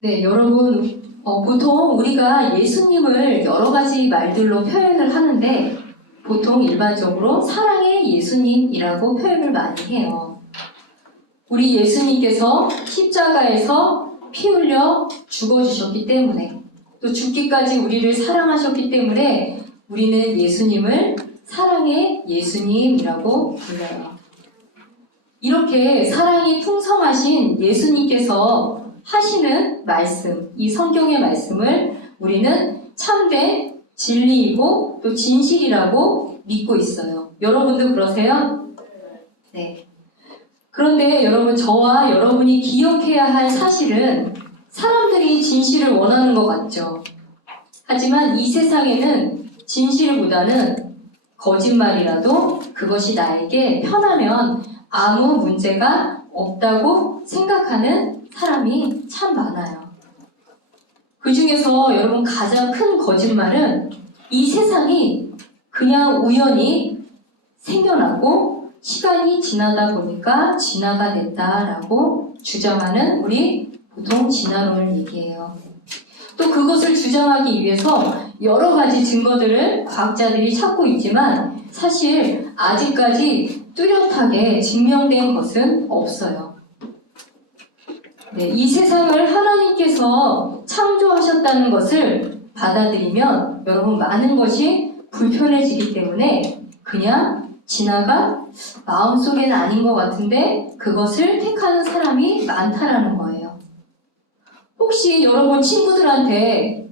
네, 여러분, 보통 우리가 예수님을 여러 가지 말들로 표현을 하는데 보통 일반적으로 사랑의 예수님이라고 표현을 많이 해요. 우리 예수님께서 십자가에서 피 흘려 죽어주셨기 때문에 또 죽기까지 우리를 사랑하셨기 때문에 우리는 예수님을 사랑의 예수님이라고 불러요. 이렇게 사랑이 풍성하신 예수님께서 하시는 말씀, 이 성경의 말씀을 우리는 참된 진리이고 또 진실이라고 믿고 있어요. 여러분도 그러세요? 네. 그런데 여러분, 저와 여러분이 기억해야 할 사실은 사람들이 진실을 원하는 것 같죠. 하지만 이 세상에는 진실보다는 거짓말이라도 그것이 나에게 편하면 아무 문제가 없다고 생각하는 사람이 참 많아요. 그 중에서 여러분 가장 큰 거짓말은 이 세상이 그냥 우연히 생겨나고 시간이 지나다 보니까 진화가 됐다라고 주장하는 우리 보통 진화론을 얘기해요. 또 그것을 주장하기 위해서 여러 가지 증거들을 과학자들이 찾고 있지만 사실 아직까지 뚜렷하게 증명된 것은 없어요. 네, 이 세상을 하나님께서 창조하셨다는 것을 받아들이면 여러분 많은 것이 불편해지기 때문에 그냥 진화가 마음속에는 아닌 것 같은데 그것을 택하는 사람이 많다라는 거예요. 혹시 여러분 친구들한테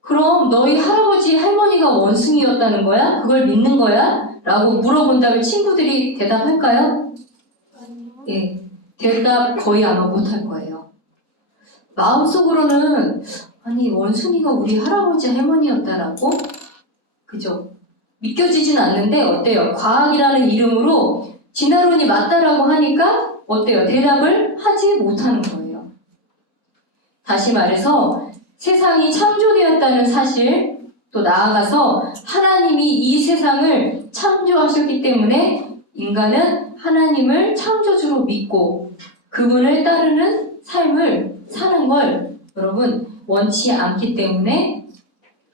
그럼 너희 할아버지 할머니가 원숭이였다는 거야? 그걸 믿는 거야? 라고 물어본다면 친구들이 대답할까요? 예, 대답 거의 아마 못할 거예요. 마음속으로는 아니 원숭이가 우리 할아버지 할머니였다라고? 그죠? 믿겨지진 않는데 어때요? 과학이라는 이름으로 진화론이 맞다라고 하니까 어때요? 대답을 하지 못하는 거예요. 다시 말해서 세상이 창조되었다는 사실, 또 나아가서 하나님이 이 세상을 창조하셨기 때문에 인간은 하나님을 창조주로 믿고 그분을 따르는 삶을 사는 걸 여러분 원치 않기 때문에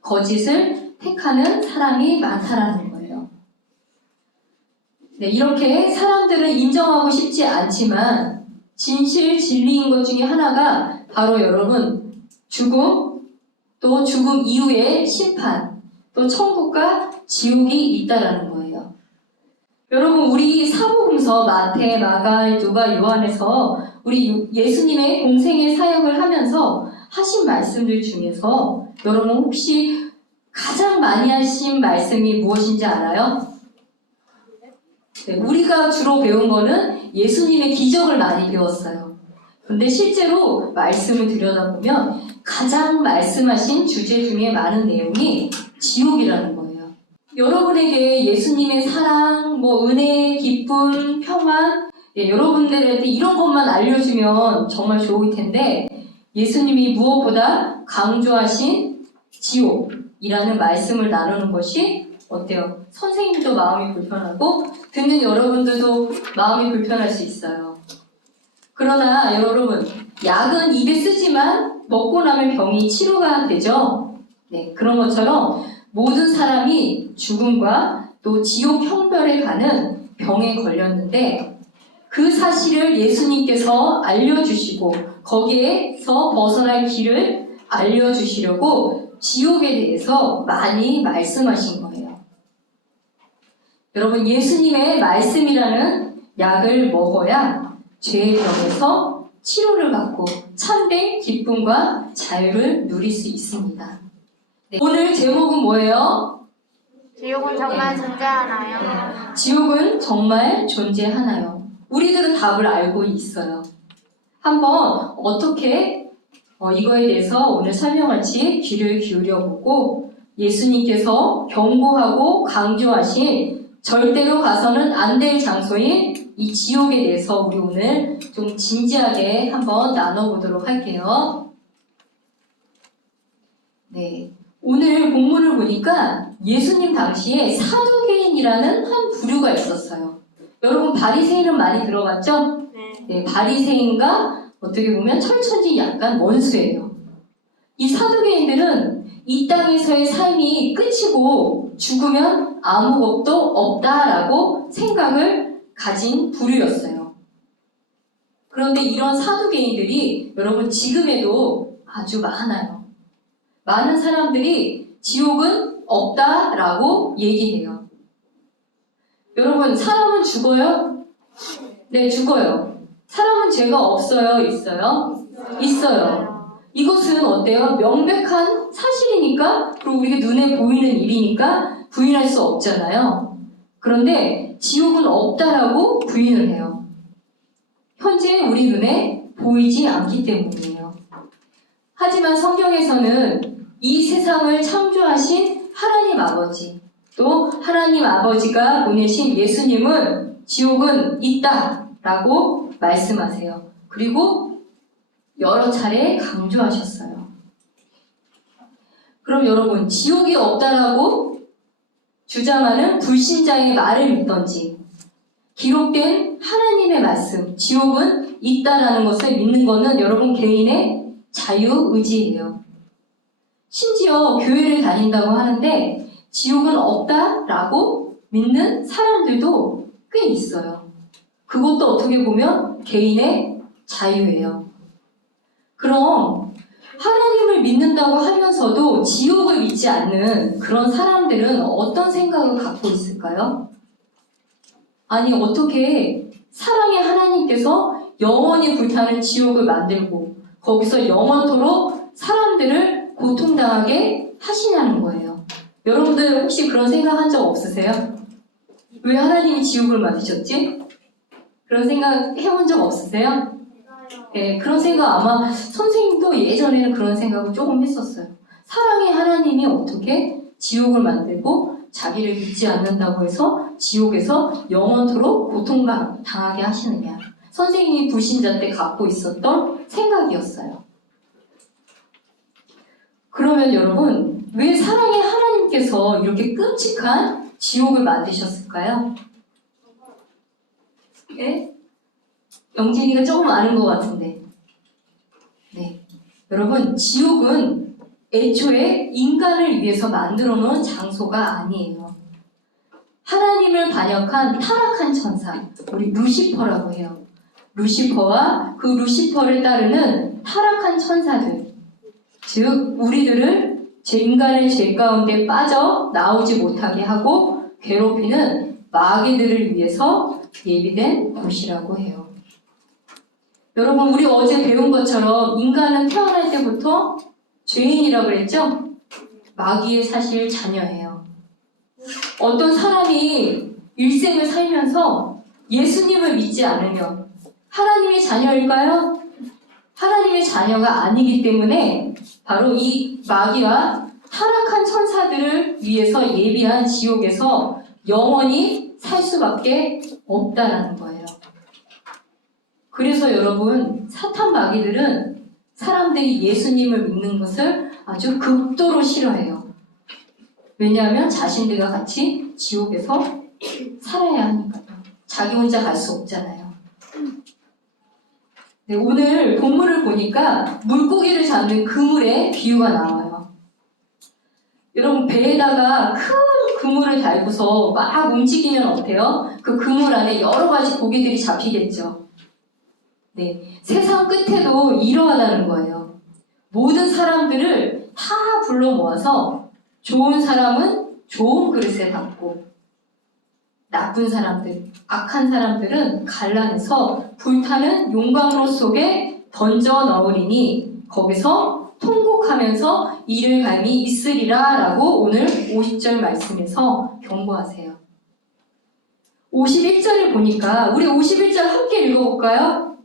거짓을 택하는 사람이 많다라는 거예요. 네, 이렇게 사람들은 인정하고 싶지 않지만 진리인 것 중에 하나가 바로 여러분 죽음, 또 죽음 이후의 심판, 또 천국과 지옥이 있다라는 거예요. 여러분 우리 사복음서 마태, 마가, 누가, 요한에서 우리 예수님의 공생의 사역을 하면서 하신 말씀들 중에서 여러분 혹시 가장 많이 하신 말씀이 무엇인지 알아요? 네, 우리가 주로 배운 거는 예수님의 기적을 많이 배웠어요. 근데 실제로 말씀을 들여다보면 가장 말씀하신 주제 중에 많은 내용이 지옥이라는 거예요. 여러분에게 예수님의 사랑, 은혜, 기쁨, 평안, 여러분들한테 이런 것만 알려주면 정말 좋을 텐데 예수님이 무엇보다 강조하신 지옥이라는 말씀을 나누는 것이 어때요? 선생님도 마음이 불편하고 듣는 여러분들도 마음이 불편할 수 있어요. 그러나 여러분, 약은 입에 쓰지만 먹고 나면 병이 치료가 되죠? 네, 그런 것처럼 모든 사람이 죽음과 또 지옥 형벌에 가는 병에 걸렸는데 그 사실을 예수님께서 알려주시고 거기에서 벗어날 길을 알려주시려고 지옥에 대해서 많이 말씀하신 거예요. 여러분, 예수님의 말씀이라는 약을 먹어야 죄의 병에서 치료를 받고 참된 기쁨과 자유를 누릴 수 있습니다. 네, 오늘 제목은 뭐예요? 지옥은 정말 존재하나요? 지옥은 정말 존재하나요? 우리들은 답을 알고 있어요. 한번 어떻게 이거에 대해서 오늘 설명할지 귀를 기울여보고 예수님께서 경고하고 강조하신 절대로 가서는 안 될 장소인 이 지옥에 대해서 우리 오늘 좀 진지하게 한번 나눠보도록 할게요. 네, 오늘 본문을 보니까 예수님 당시에 사두개인이라는 한 부류가 있었어요. 여러분 바리새인은 많이 들어봤죠? 네, 바리새인과 어떻게 보면 철천지 약간 원수예요. 이 사두개인들은 이 땅에서의 삶이 끝이고 죽으면 아무 법도 없다라고 생각을 가진 부류였어요. 그런데 이런 사두개인들이 여러분 지금에도 아주 많아요. 많은 사람들이 지옥은 없다라고 얘기해요. 여러분, 사람은 죽어요? 네, 죽어요. 사람은 죄가 없어요? 있어요? 있어요. 이것은 어때요? 명백한 사실이니까, 그리고 우리가 눈에 보이는 일이니까 부인할 수 없잖아요. 그런데 지옥은 없다라고 부인을 해요. 현재 우리 눈에 보이지 않기 때문이에요. 하지만 성경에서는 이 세상을 창조하신 하나님 아버지, 또 하나님 아버지가 보내신 예수님은 지옥은 있다라고 말씀하세요. 그리고 여러 차례 강조하셨어요. 그럼 여러분, 지옥이 없다라고 주장하는 불신자의 말을 믿던지, 기록된 하나님의 말씀, 지옥은 있다라는 것을 믿는 것은 여러분 개인의 자유의지예요. 심지어 교회를 다닌다고 하는데 지옥은 없다라고 믿는 사람들도 꽤 있어요. 그것도 어떻게 보면 개인의 자유예요. 그럼 하나님을 믿는다고 하면서도 지옥을 믿지 않는 그런 사람들은 어떤 생각을 갖고 있을까요? 아니, 어떻게 사랑의 하나님께서 영원히 불타는 지옥을 만들고 거기서 영원토록 사람들을 고통당하게 하시냐는 거예요. 여러분들 혹시 그런 생각 한 적 없으세요? 왜 하나님이 지옥을 만드셨지? 그런 생각 해본 적 없으세요? 네, 그런 생각 아마 선생님도 예전에는 그런 생각을 조금 했었어요. 사랑의 하나님이 어떻게 지옥을 만들고 자기를 믿지 않는다고 해서 지옥에서 영원토록 고통당하게 하시느냐. 선생님이 불신자 때 갖고 있었던 생각이었어요. 그러면 여러분, 왜 사랑의 하나님께서 이렇게 끔찍한 지옥을 만드셨을까요? 네? 영진이가 조금 아는 것 같은데. 네. 여러분, 지옥은 애초에 인간을 위해서 만들어 놓은 장소가 아니에요. 하나님을 반역한 타락한 천사, 우리 루시퍼라고 해요. 루시퍼와 그 루시퍼를 따르는 타락한 천사들, 즉 우리들을 인간의 죄 가운데 빠져 나오지 못하게 하고 괴롭히는 마귀들을 위해서 예비된 곳이라고 해요. 여러분, 우리 어제 배운 것처럼 인간은 태어날 때부터 죄인이라고 그랬죠? 마귀의 사실 자녀예요. 어떤 사람이 일생을 살면서 예수님을 믿지 않으면 하나님의 자녀일까요? 하나님의 자녀가 아니기 때문에 바로 이 마귀와 타락한 천사들을 위해서 예비한 지옥에서 영원히 살 수밖에 없다라는 거예요. 그래서 여러분, 사탄 마귀들은 사람들이 예수님을 믿는 것을 아주 극도로 싫어해요. 왜냐하면 자신들과 같이 지옥에서 살아야 하니까요. 자기 혼자 갈 수 없잖아요. 네, 오늘 본문을 보니까 물고기를 잡는 그물의 비유가 나와요. 여러분, 배에다가 큰 그물을 달고서 막 움직이면 어때요? 그 그물 안에 여러 가지 고기들이 잡히겠죠. 네, 세상 끝에도 이러하다는 거예요. 모든 사람들을 다 불러 모아서 좋은 사람은 좋은 그릇에 담고 나쁜 사람들, 악한 사람들은 갈라내서 불타는 용광로 속에 던져 넣으리니 거기서 통곡하면서 이를 갈미 있으리라 라고 오늘 50절 말씀에서 경고하세요. 51절을 보니까 우리 51절 함께 읽어볼까요?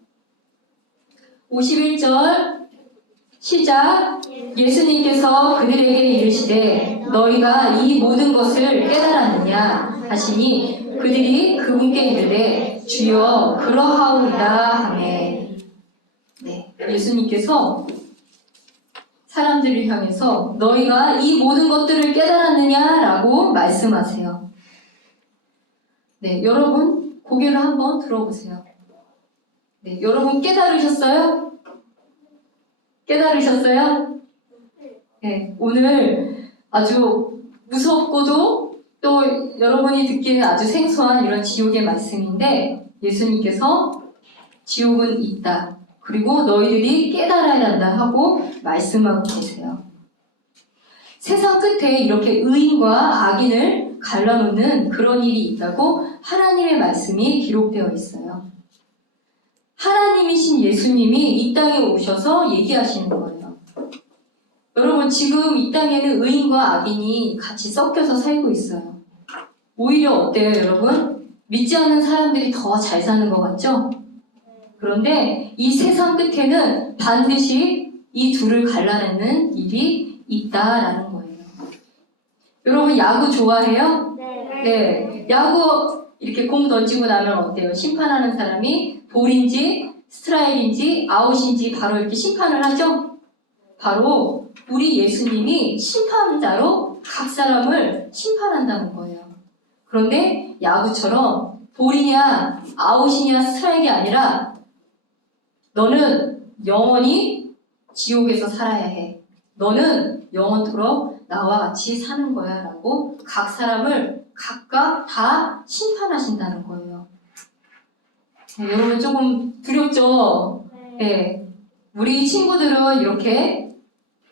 51절 시작. 예수님께서 그들에게 이르시되 너희가 이 모든 것을 깨달았느냐 하시니 그들이 그분께 이르되 주여 그러하오이다 하매. 네, 예수님께서 사람들을 향해서 너희가 이 모든 것들을 깨달았느냐라고 말씀하세요. 네, 여러분 고개를 한번 들어보세요. 네, 여러분 깨달으셨어요? 깨달으셨어요? 네, 오늘 아주 무섭고도 또 여러분이 듣기에는 아주 생소한 이런 지옥의 말씀인데 예수님께서 지옥은 있다. 그리고 너희들이 깨달아야 한다 하고 말씀하고 계세요. 세상 끝에 이렇게 의인과 악인을 갈라놓는 그런 일이 있다고 하나님의 말씀이 기록되어 있어요. 하나님이신 예수님이 이 땅에 오셔서 얘기하시는 거예요. 여러분, 지금 이 땅에는 의인과 악인이 같이 섞여서 살고 있어요. 오히려 어때요, 여러분? 믿지 않는 사람들이 더 잘 사는 것 같죠? 그런데 이 세상 끝에는 반드시 이 둘을 갈라내는 일이 있다라는 거예요. 여러분, 야구 좋아해요? 네. 야구 이렇게 공 던지고 나면 어때요? 심판하는 사람이 볼인지 스트라이크인지 아웃인지 바로 이렇게 심판을 하죠? 바로 우리 예수님이 심판자로 각 사람을 심판한다는 거예요. 그런데 야구처럼 볼이냐 아웃이냐 스트라이크가 아니라 너는 영원히 지옥에서 살아야 해. 너는 영원토록 나와 같이 사는 거야 라고 각 사람을 각각 다 심판하신다는 거예요. 네, 여러분 조금 두렵죠? 네. 우리 친구들은 이렇게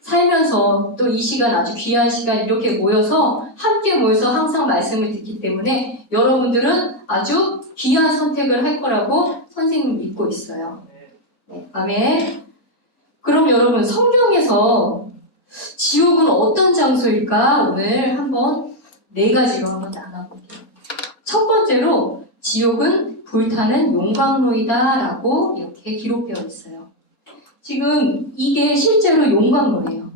살면서 또 이 시간 아주 귀한 시간 이렇게 모여서 함께 모여서 항상 말씀을 듣기 때문에 여러분들은 아주 귀한 선택을 할 거라고 선생님 믿고 있어요. 네, 아멘. 그럼 여러분 성경에서 지옥은 어떤 장소일까? 오늘 한번 4가지로 한번 나눠볼게요. 첫 번째로 지옥은 불타는 용광로이다 라고 이렇게 기록되어 있어요. 지금 이게 실제로 용광로예요.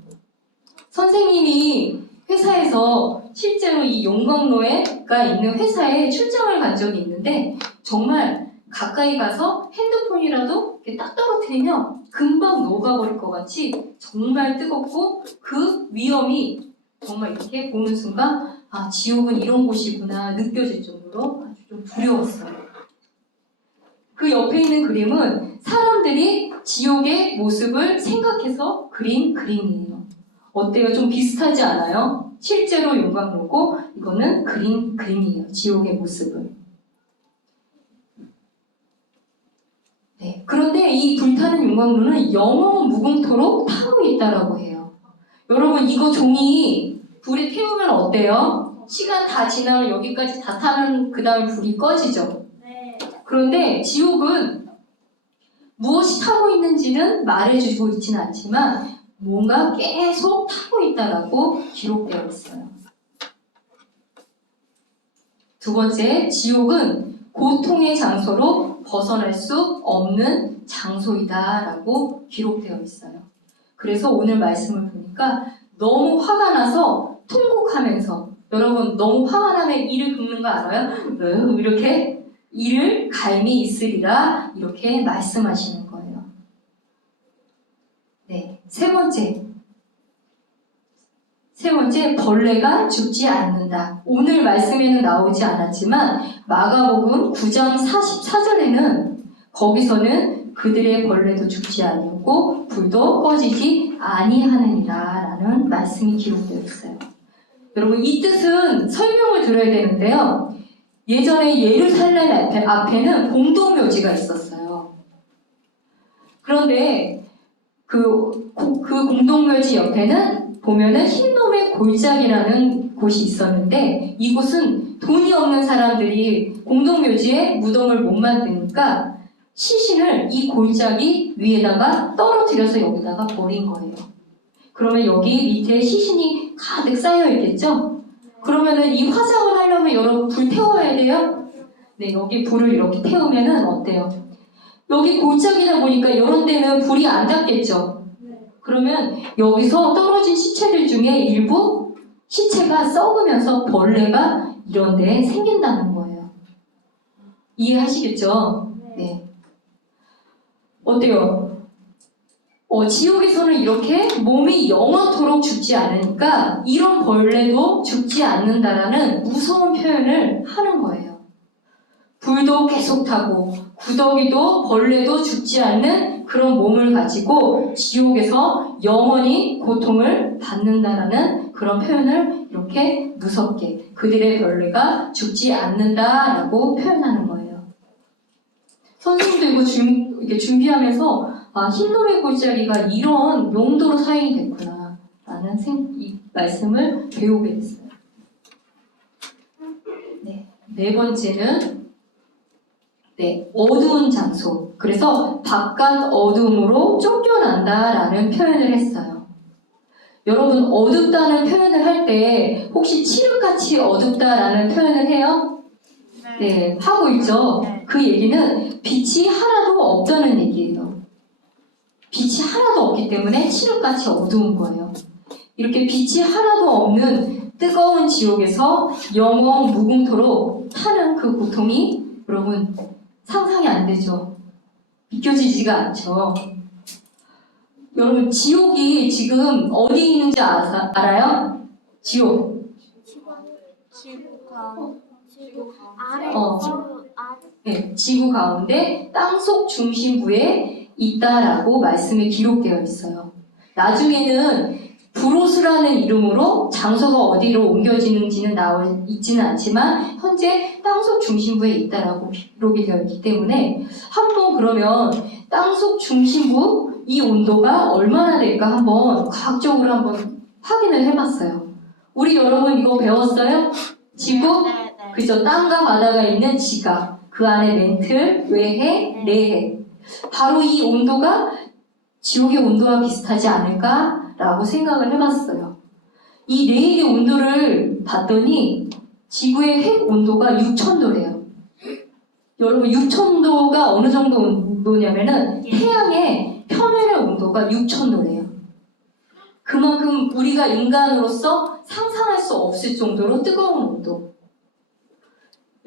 선생님이 회사에서 실제로 이 용광로가 있는 회사에 출장을 간 적이 있는데 정말 가까이 가서 핸드폰이라도 이렇게 딱 떨어뜨리면 금방 녹아버릴 것 같이 정말 뜨겁고 그 위험이 정말 이렇게 보는 순간 아, 지옥은 이런 곳이구나 느껴질 정도로 아주 좀 두려웠어요. 그 옆에 있는 그림은 사람들이 지옥의 모습을 생각해서 그린 그림이에요. 어때요? 좀 비슷하지 않아요? 실제로 용광로고 이거는 그린 그림이에요. 지옥의 모습을. 네, 그런데 이 불타는 용광로는 영원 무궁토록 타고 있다라고 해요. 여러분 이거 종이 불에 태우면 어때요? 시간 다 지나면 여기까지 다 타면 그 다음에 불이 꺼지죠. 그런데 지옥은 무엇이 타고 있는지는 말해주고 있지는 않지만 뭔가 계속 타고 있다라고 기록되어 있어요. 두 번째, 지옥은 고통의 장소로 벗어날 수 없는 장소이다라고 기록되어 있어요. 그래서 오늘 말씀을 보니까 너무 화가 나서 통곡하면서 여러분 너무 화가 나면 이를 긁는 거 알아요? 이렇게 이를 갈미 있으리라 이렇게 말씀하시는 거예요. 네, 세 번째 벌레가 죽지 않는다. 오늘 말씀에는 나오지 않았지만 마가복음 9장 44절에는 거기서는 그들의 벌레도 죽지 아니하고 불도 꺼지지 아니하느니라 라는 말씀이 기록되어 있어요. 여러분 이 뜻은 설명을 드려야 되는데요. 예전에 예루살렘 앞에는 공동묘지가 있었어요. 그런데 그 공동묘지 옆에는 보면은 흰놈의 골짜기라는 곳이 있었는데 이곳은 돈이 없는 사람들이 공동묘지에 무덤을 못 만드니까 시신을 이 골짜기 위에다가 떨어뜨려서 여기다가 버린 거예요. 그러면 여기 밑에 시신이 가득 쌓여 있겠죠? 그러면은 이 화장을 하려면 여러분 불 태워야 돼요? 네, 여기 불을 이렇게 태우면은 어때요? 여기 골짜기다 보니까 이런 데는 불이 안 닿겠죠? 그러면 여기서 떨어진 시체들 중에 일부 시체가 썩으면서 벌레가 이런 데 생긴다는 거예요. 이해하시겠죠? 네. 어때요? 지옥에서는 이렇게 몸이 영원토록 죽지 않으니까 이런 벌레도 죽지 않는다라는 무서운 표현을 하는 거예요. 불도 계속 타고 구더기도 벌레도 죽지 않는 그런 몸을 가지고 지옥에서 영원히 고통을 받는다라는 그런 표현을 이렇게 무섭게 그들의 벌레가 죽지 않는다라고 표현하는 거예요. 선생님도 이거 이렇게 준비하면서 흰놈의 골짜기가 이런 용도로 사용이 됐구나 라는 이 말씀을 배우게 됐어요. 네 번째는 어두운 장소. 그래서 바깥 어둠으로 쫓겨난다라는 표현을 했어요. 여러분, 어둡다는 표현을 할 때 혹시 칠흑같이 어둡다라는 표현을 해요? 네, 하고 있죠. 그 얘기는 빛이 하나도 없다는 얘기예요. 빛이 하나도 없기 때문에 칠흑같이 어두운 거예요. 이렇게 빛이 하나도 없는 뜨거운 지옥에서 영원 무궁토록 타는 그 고통이 여러분 상상이 안 되죠. 믿겨지지가 않죠. 여러분 지옥이 지금 어디 있는지 알아요? 지옥. 아래 네, 지구 가운데 땅속 중심부에 있다라고 말씀에 기록되어 있어요. 나중에는 브로스라는 이름으로 장소가 어디로 옮겨지는지는 있지는 않지만 현재 땅속 중심부에 있다라고 기록이 되어 있기 때문에 한번 그러면 땅속 중심부 이 온도가 얼마나 될까 한번 과학적으로 한번 확인을 해봤어요. 우리 여러분 이거 배웠어요? 지구? 그죠? 땅과 바다가 있는 지각, 그 안에 멘틀, 외해, 내해. 바로 이 온도가 지옥의 온도와 비슷하지 않을까라고 생각을 해봤어요. 이 내해의 온도를 봤더니 지구의 핵 온도가 6,000도래요. 여러분 6,000도가 어느 정도 온도냐면은 태양의 표면의 온도가 6,000도래요. 그만큼 우리가 인간으로서 상상할 수 없을 정도로 뜨거운 온도.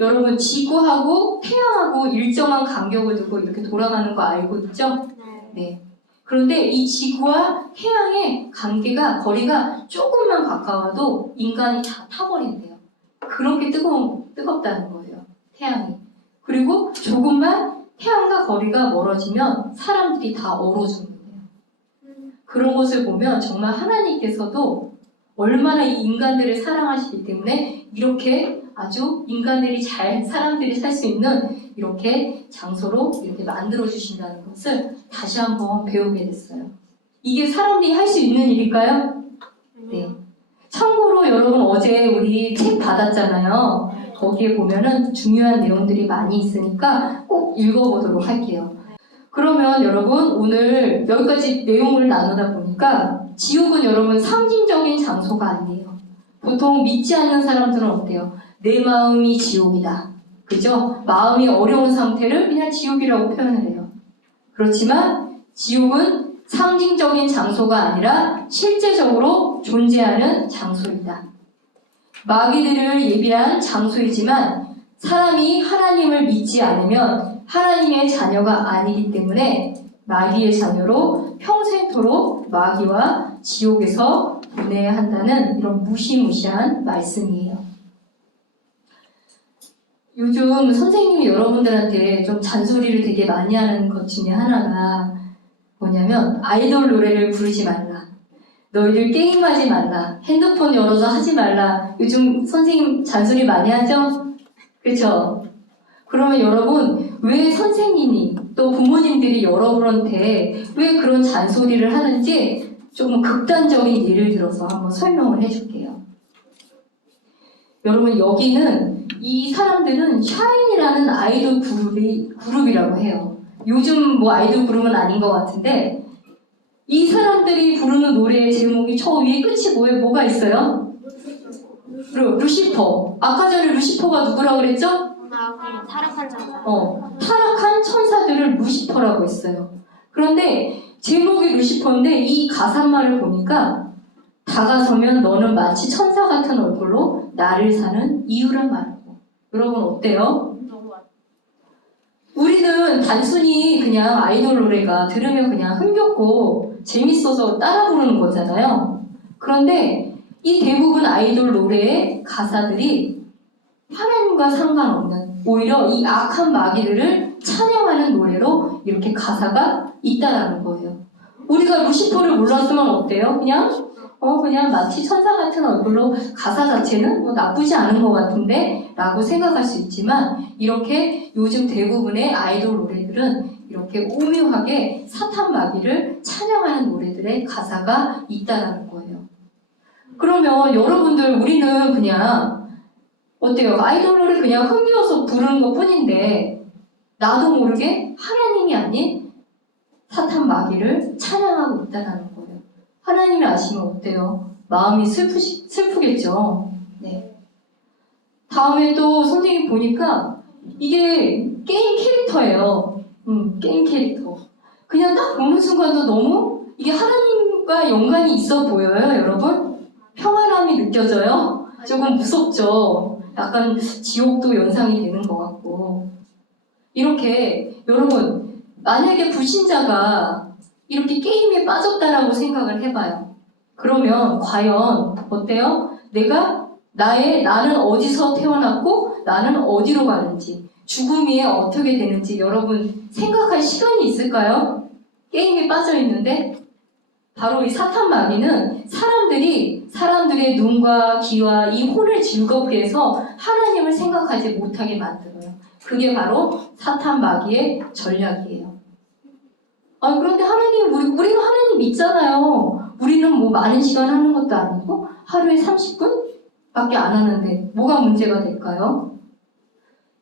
여러분 지구하고 태양하고 일정한 간격을 두고 이렇게 돌아가는 거 알고 있죠? 네. 그런데 이 지구와 태양의 거리가 조금만 가까워도 인간이 다 타버린대요. 그렇게 뜨겁다는 거예요. 태양이. 그리고 조금만 태양과 거리가 멀어지면 사람들이 다 얼어 죽는데요. 그런 것을 보면 정말 하나님께서도 얼마나 이 인간들을 사랑하시기 때문에 이렇게 아주 사람들이 살 수 있는 이렇게 장소로 이렇게 만들어 주신다는 것을 다시 한번 배우게 됐어요. 이게 사람들이 할 수 있는 일일까요? 네. 참고로 여러분 어제 우리 책 받았잖아요. 거기에 보면은 중요한 내용들이 많이 있으니까 꼭 읽어보도록 할게요. 그러면 여러분 오늘 여기까지 내용을 나누다 보니까 지옥은 여러분 상징적인 장소가 아니에요. 보통 믿지 않는 사람들은 어때요? 내 마음이 지옥이다. 그죠? 마음이 어려운 상태를 그냥 지옥이라고 표현을 해요. 그렇지만 지옥은 상징적인 장소가 아니라 실제적으로 존재하는 장소이다. 마귀들을 예비한 장소이지만 사람이 하나님을 믿지 않으면 하나님의 자녀가 아니기 때문에 마귀의 자녀로 평생토록 마귀와 지옥에서 보내야 한다는 이런 무시무시한 말씀이에요. 요즘 선생님이 여러분들한테 좀 잔소리를 되게 많이 하는 것 중에 하나가 뭐냐면 아이돌 노래를 부르지 말라. 너희들 게임하지 말라. 핸드폰 열어서 하지 말라. 요즘 선생님 잔소리 많이 하죠? 그렇죠? 그러면 여러분 왜 선생님이 또 부모님들이 여러분한테 왜 그런 잔소리를 하는지 조금 극단적인 예를 들어서 한번 설명을 해줄게요. 여러분 여기는 이 사람들은 샤인이라는 아이돌 그룹이라고 해요. 요즘 뭐 아이돌 그룹은 아닌 것 같은데 이 사람들이 부르는 노래의 제목이 저 위에 끝이 뭐가 있어요? 루시퍼. 아까 전에 루시퍼가 누구라고 그랬죠? 타락한 천사. 타락한 천사들을 루시퍼라고 했어요. 그런데 제목이 루시퍼인데 이 가사말을 보니까 다가서면 너는 마치 천사 같은 얼굴로 나를 사는 이유란 말이고. 여러분 어때요? 우리는 단순히 그냥 아이돌 노래가 들으면 그냥 흥겹고 재밌어서 따라 부르는 거잖아요. 그런데 이 대부분 아이돌 노래의 가사들이 하나님과 상관없는 오히려 이 악한 마귀들을 찬양하는 노래로 이렇게 가사가 있다라는 거예요. 우리가 루시퍼를 몰랐으면 어때요? 그냥 마치 천사 같은 얼굴로 가사 자체는 뭐 나쁘지 않은 것 같은데 라고 생각할 수 있지만 이렇게 요즘 대부분의 아이돌 노래들은 이렇게 오묘하게 사탄 마귀를 찬양하는 노래들의 가사가 있다라는 거예요. 그러면 여러분들 우리는 그냥 어때요? 아이돌 노래 그냥 흥겨워서 부르는 것 뿐인데 나도 모르게 하나님이 아닌 사탄 마귀를 찬양하고 있다라는 거예요. 하나님이 아시면 어때요? 마음이 슬프겠죠? 네. 다음에 또 선생님 보니까 이게 게임 캐릭터예요. 게임 캐릭터. 그냥 딱 보는 순간도 너무 이게 하나님과 연관이 있어 보여요, 여러분? 평안함이 느껴져요? 조금 무섭죠? 약간 지옥도 연상이 되는 것 같고. 이렇게, 여러분, 만약에 불신자가 이렇게 게임에 빠졌다라고 생각을 해봐요. 그러면 과연 어때요? 나는 어디서 태어났고 나는 어디로 가는지 죽음이 어떻게 되는지 여러분 생각할 시간이 있을까요? 게임에 빠져 있는데 바로 이 사탄 마귀는 사람들의 눈과 귀와 이 혼을 즐겁게 해서 하나님을 생각하지 못하게 만들어요. 그게 바로 사탄 마귀의 전략이에요. 그런데 우리는 하나님 믿잖아요. 우리는 뭐 많은 시간 하는 것도 아니고 하루에 30분밖에 안 하는데 뭐가 문제가 될까요?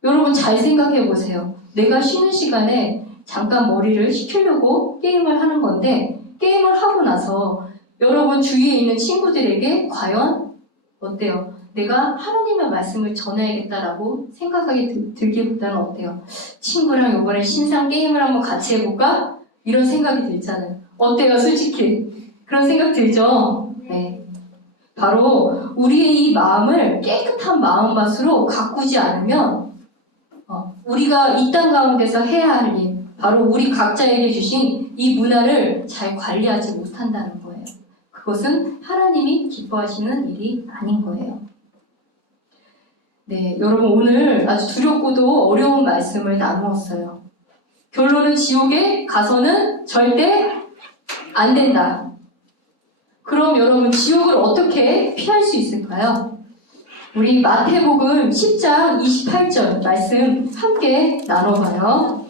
여러분 잘 생각해 보세요. 내가 쉬는 시간에 잠깐 머리를 식히려고 게임을 하는 건데 게임을 하고 나서 여러분 주위에 있는 친구들에게 과연 어때요? 내가 하나님의 말씀을 전해야겠다라고 생각하게 들기보다는 어때요? 친구랑 이번에 신상 게임을 한번 같이 해볼까? 이런 생각이 들잖아요. 어때요? 솔직히 그런 생각 들죠? 네. 바로 우리의 이 마음을 깨끗한 마음밭으로 가꾸지 않으면 우리가 이 땅 가운데서 해야 할 일, 바로 우리 각자에게 주신 이 문화를 잘 관리하지 못한다는 거예요. 그것은 하나님이 기뻐하시는 일이 아닌 거예요. 네, 여러분 오늘 아주 두렵고도 어려운 말씀을 나누었어요. 결론은 지옥에 가서는 절대 안 된다. 그럼 여러분 지옥을 어떻게 피할 수 있을까요? 우리 마태복음 10장 28절 말씀 함께 나눠봐요.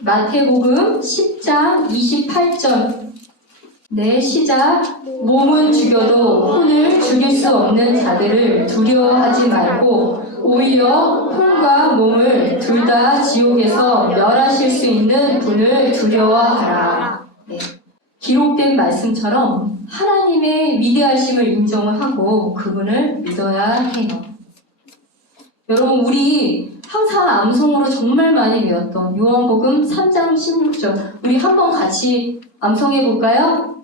마태복음 10장 28절. 네, 시작. 몸은 죽여도 혼을 죽일 수 없는 자들을 두려워하지 말고 오히려 혼과 몸을 둘 다 지옥에서 멸하실 수 있는 분을 두려워하라. 네. 기록된 말씀처럼 하나님의 위대하심을 인정을 하고 그분을 믿어야 해요. 여러분 우리 항상 암송으로 정말 많이 배웠던 요한복음 3장 16절 우리 한번 같이 암송해 볼까요?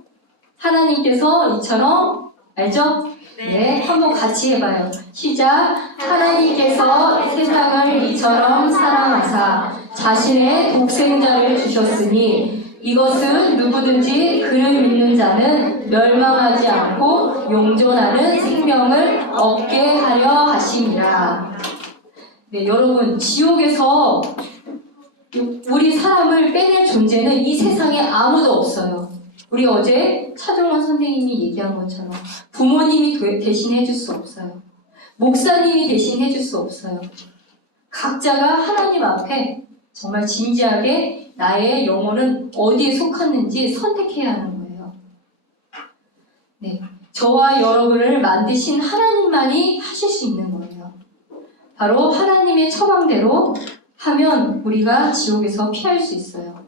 하나님께서 이처럼 알죠? 네, 한번 같이 해봐요. 시작. 하나님께서 세상을 이처럼 사랑하사 자신의 독생자를 주셨으니 이것은 누구든지 그를 믿는 자는 멸망하지 않고 영존하는 생명을 얻게 하려 하심이라. 네, 여러분 지옥에서 우리 사람을 빼낼 존재는 이 세상에 아무도 없어요. 우리 어제 차종원 선생님이 얘기한 것처럼 부모님이 대신 해줄 수 없어요. 목사님이 대신 해줄 수 없어요. 각자가 하나님 앞에 정말 진지하게 나의 영혼은 어디에 속하는지 선택해야 하는 거예요. 네, 저와 여러분을 만드신 하나님만이 하실 수 있는 거예요. 바로 하나님의 처방대로 하면 우리가 지옥에서 피할 수 있어요.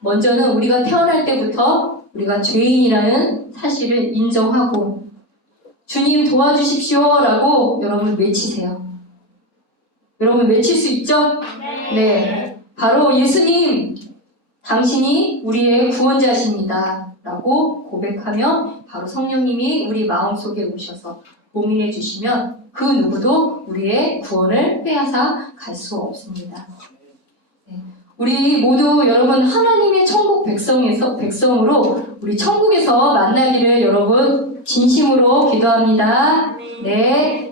먼저는 우리가 태어날 때부터 우리가 죄인이라는 사실을 인정하고 주님 도와주십시오 라고 여러분 외치세요. 여러분 외칠 수 있죠? 네. 바로 예수님 당신이 우리의 구원자십니다 라고 고백하면 바로 성령님이 우리 마음속에 오셔서 고민해 주시면 그 누구도 우리의 구원을 빼앗아 갈 수 없습니다. 네. 우리 모두 여러분 하나님의 천국 백성으로 우리 천국에서 만나기를 여러분 진심으로 기도합니다. 네.